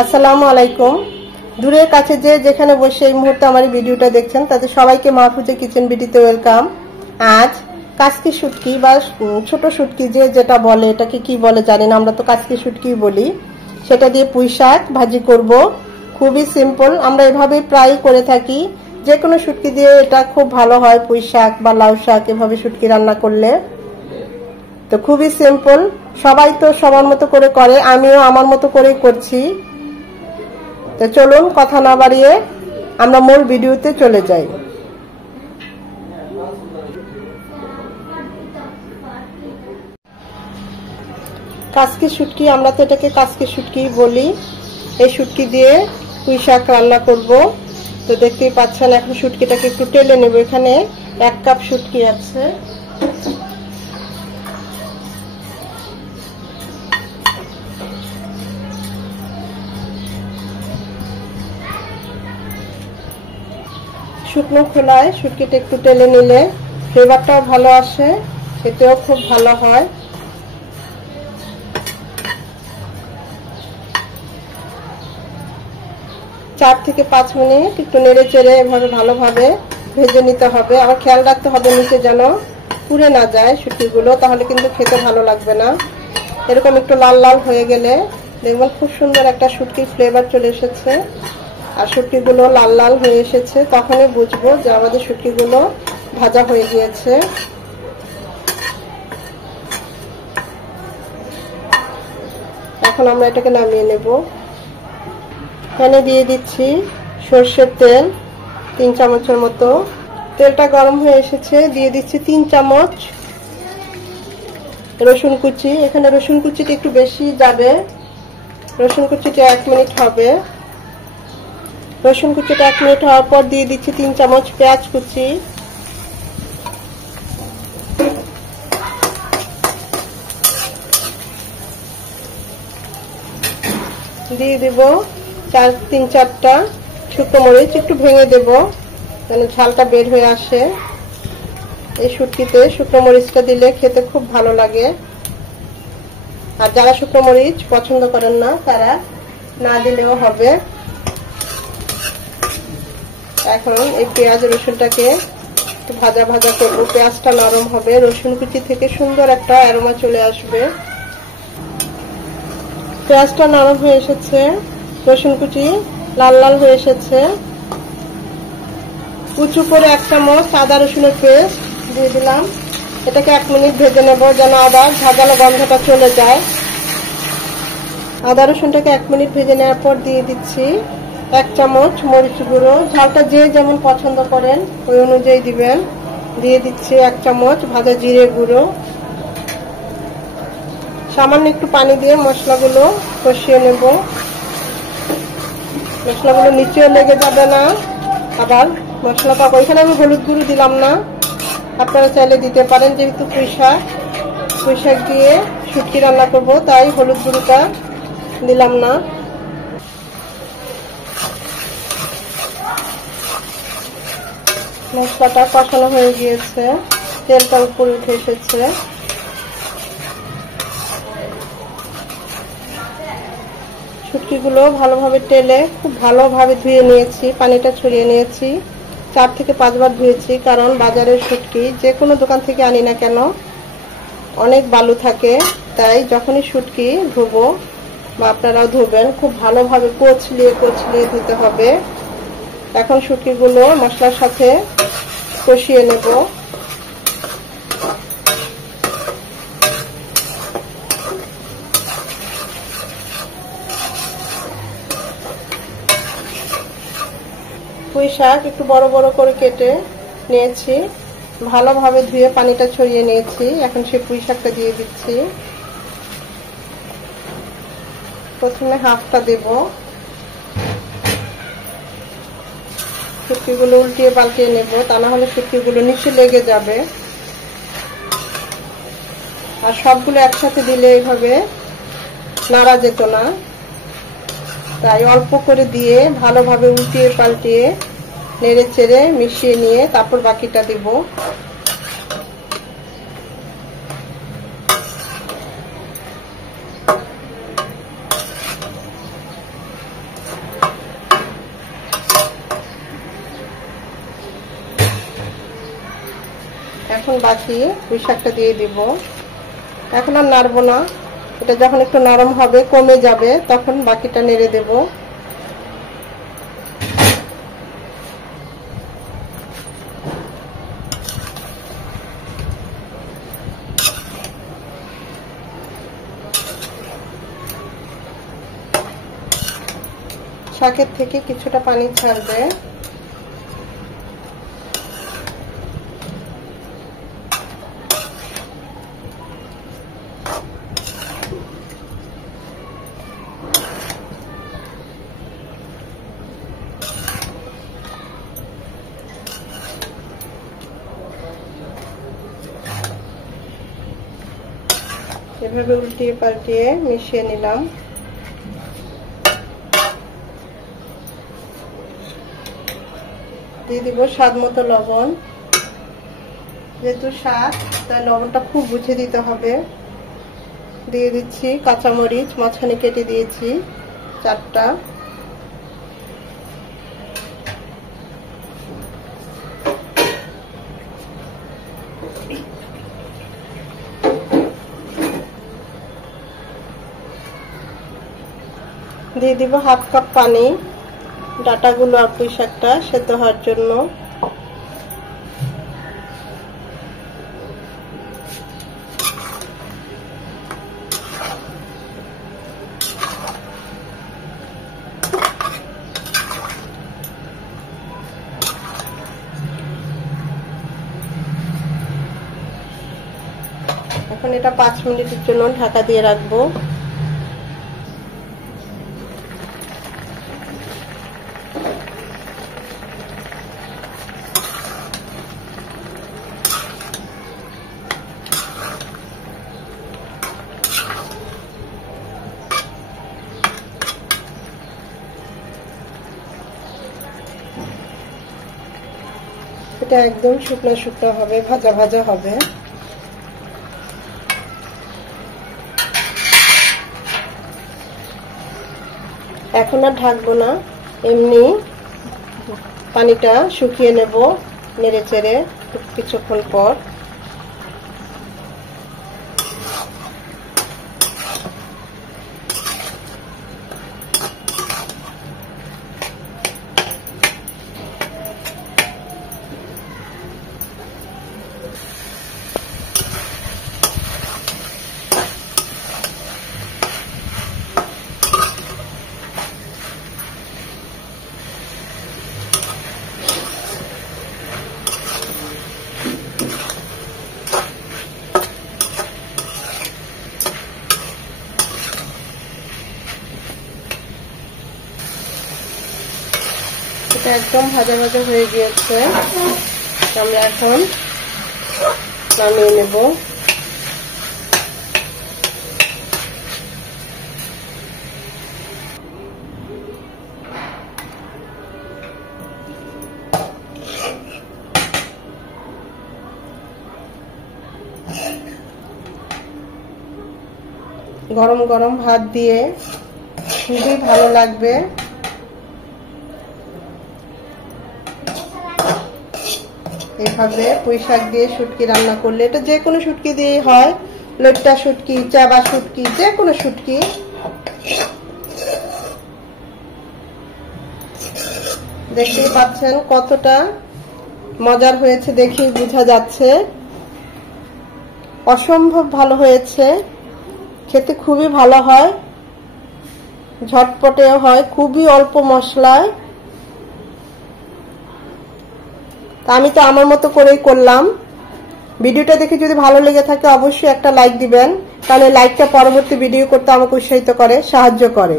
আসসালামু আলাইকুম। দূরের কাছে যে যেখানে বসে এই মুহূর্তে আমার ভিডিওটা দেখছেন তাদের সবাইকে মাহফুজা কিচেন বিডিতে ওয়েলকাম। আজ কাসকি শুটকি বা ছোট শুটকি যে যেটা বলে, এটাকে কি বলে জানি না, আমরা তো কাসকি শুটকি বলি, সেটা দিয়ে পুঁই শাক ভাজি করব। খুবই সিম্পল, আমরা এভাবেই প্রায় করে থাকি। যে কোনো শুটকি দিয়ে এটা খুব ভালো হয়, পুঁই শাক বা লাউ শাক এভাবে শুটকি রান্না করলে। তো খুবই সিম্পল, সবাই তো সবার মতো করে, আমিও আমার মতো করেই করছি। তো চলুন কথা না বাড়িয়ে আমরা মূল ভিডিওতে চলে যাই। কাসকি শুটকি, আমরা তো এটাকে কাসকি শুটকি বলি। এই শুটকি দিয়ে পুঁই শাক রান্না করব। তো দেখতেই পাচ্ছেন, এখন শুটকিটাকে একটু টেলে নেব। এখানে 1 কাপ শুটকি আছে। শুকনো খোলায় শুটকিটা একটু টেলে নিলে ফ্লেভারটাও ভালো আসে, খেতেও খুব ভালো হয়। চার থেকে 5 মিনিট একটু নেড়ে চেড়ে এভাবে ভালোভাবে ভেজে নিতে হবে। আবার খেয়াল রাখতে হবে নিচে যেন পুড়ে না যায় শুটকিগুলো, তাহলে কিন্তু খেতে ভালো লাগবে না। এরকম একটু লাল লাল হয়ে গেলে দেখবেন খুব সুন্দর একটা শুটকির ফ্লেভার চলে এসেছে। আর শুটকিগুলো লাল লাল হয়ে এসেছে, তখনই বুঝবো যে আমাদের শুটকিগুলো ভাজা হয়ে গিয়েছে। এখন আমরা এটাকে নামিয়ে নেব। প্যানে দিয়ে দিচ্ছি সরষের তেল 3 চামচের মতো। তেলটা গরম হয়ে এসেছে, দিয়ে দিচ্ছি 3 চামচ রসুন কুচি। এখানে রসুন কুচিটা একটু বেশি যাবে, রসুন কুচিটা 1 মিনিট হবে। রসুন কুচিটা 1 মিনিট হওয়ার পর দিয়ে দিচ্ছি 3 চামচ পেঁয়াজ কুচি। দিয়ে দেব 3-4টা শুকনো মরিচ, একটু ভেঙে দেব যেন ঝালটা বের হয়ে আসে। এই শুটকিতে শুকনো মরিচটা দিলে খেতে খুব ভালো লাগে। আর যারা শুকনো মরিচ পছন্দ করেন না তারা না দিলেও হবে। এখন এই পেঁয়াজ রসুনটাকে ভাজা ভাজা করবো। পেঁয়াজটা নরম হবে, রসুন কুচি থেকে সুন্দর একটা অ্যারোমা চলে আসবে। পেঁয়াজটা নরম হয়ে এসেছে, রসুন কুচি লাল লাল হয়ে এসেছে। কুচু করে 1 চামচ আদা রসুনের পেস্ট দিয়ে দিলাম। এটাকে 1 মিনিট ভেজে নেব যেন আদা ঝাঁঝালো গন্ধটা চলে যায়। আদা রসুনটাকে 1 মিনিট ভেজে নেওয়ার পর দিয়ে দিচ্ছি 1 চামচ মরিচ গুঁড়ো। ঝালটা যে যেমন পছন্দ করেন ওই অনুযায়ী দিবেন। দিয়ে দিচ্ছি 1 চামচ ভাজা জিরে গুঁড়ো। সামান্য একটু পানি দিয়ে মশলাগুলো কষিয়ে নেব। মশলাগুলো নিচেও লেগে যাবে না। আবার মশলা পাবো। এখানে আমি হলুদ গুঁড়ো দিলাম না, আপনারা চাইলে দিতে পারেন। যেহেতু পুঁই শাক দিয়ে শুটকি রান্না করব, তাই হলুদ গুঁড়োটা দিলাম না। মশলাটা কষানো হয়ে গিয়েছে, তেলটা উপরে উঠে এসেছে। শুটকিগুলো ভালোভাবে টেলে খুব ভালোভাবে ধুয়ে নিয়েছি, পানিটা ছড়িয়ে নিয়েছি। 4 থেকে 5 বার ধুয়েছি, কারণ বাজারের শুটকি যে কোনো দোকান থেকে আনি না কেন অনেক বালু থাকে। তাই যখনই শুটকি ধুবো বা আপনারাও ধুবেন, খুব ভালোভাবে কচলিয়ে ধুতে হবে। এখন শুটকিগুলো মশলার সাথে কষিয়ে নেব। পুঁই শাক একটু বড় বড় করে কেটে নিয়েছি, ভালোভাবে ধুয়ে পানিটা ছড়িয়ে নিয়েছি। এখন সেই পুঁই শাকটা দিয়ে দিচ্ছি। প্রথমে হাফটা দেব। শুটকিগুলো উল্টিয়ে পাল্টিয়ে নেব, তা না হলে শুটকিগুলো নিচে লেগে যাবে। আর সবগুলো একসাথে দিলে এইভাবে নাড়া যেত না, তাই অল্প করে দিয়ে ভালোভাবে উল্টিয়ে পাল্টিয়ে নেড়ে চেড়ে মিশিয়ে নিয়ে তারপর বাকিটা দিব। এখন বাকি পুঁই শাকটা দিয়ে দিব। এখন আর নাড়বো না, এটা যখন একটু নরম হবে কমে যাবে তখন বাকিটা নেড়ে দেব। শাকের থেকে কিছুটা পানি ছাড়বে। এভাবে উল্টিয়ে পাল্টিয়ে মিশিয়ে নিলাম। দিয়ে দিব স্বাদ মতো লবণ, যেহেতু শাক তাই লবণটা খুব বুঝে দিতে হবে। দিয়ে দিচ্ছি কাঁচামরিচ, মাঝখানে কেটে দিয়েছি 4টা। দিয়ে দিব 1/2 কাপ পানি ডাঁটাগুলো আর পুঁই শাকটা সেদ্ধ হওয়ার জন্য। এখন এটা 5 মিনিটের জন্য ঢাকা দিয়ে রাখবো। এটা একদম শুকনো শুকনো হবে, ভাজা ভাজা হবে। এখন আর ঢাকবো না, এমনি পানিটা শুকিয়ে নেব নেড়ে চেড়ে কিছুক্ষণ পর। এটা একদম ভাজা ভাজা হয়ে গিয়েছে, আমরা এখন নামিয়ে নেব। গরম গরম ভাত দিয়ে খুবই ভালো লাগবে। এইভাবে পুঁই শাক দিয়ে শুটকি রান্না করলে, এটা যে কোনো শুটকি দিয়ে হয়, লইট্টা শুটকি, চাবা শুটকি, যে কোনো শুটকি। দেখতেই পাচ্ছেন কতটা মজার হয়েছে, দেখেই বোঝা যাচ্ছে। অসম্ভব ভালো হয়েছে, খেতে খুবই ভালো হয়, ঝটপটেও হয়, খুবই অল্প মশলায়। আমি তো আমার মতো করেই করলাম। ভিডিওটা দেখে যদি ভালো লেগে থাকে অবশ্যই একটা লাইক দিবেন, তাহলে লাইকটা পরবর্তী ভিডিও করতে আমাকে উৎসাহিত করে, সাহায্য করে।